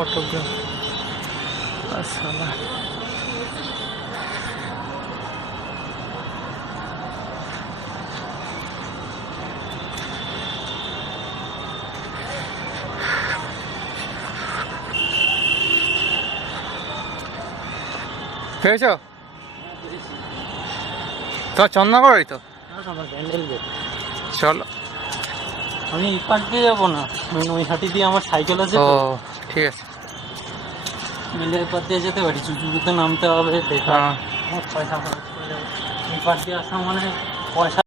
Autograph আসসালাম। পেয়েছো? তোমার চন্দননগরই তো? চলো। আমি এই পাশ দিয়ে যাবো না, নৈহাটি দিয়ে আমার সাইকেল আছে। ও ঠিক আছে। মিলের পাশ দিয়ে যেতে পারি, চুচুড়িতে নামতে হবে, পয়সা খরচ করে যাবে। এই পাশ দিয়ে আসা মানে পয়সা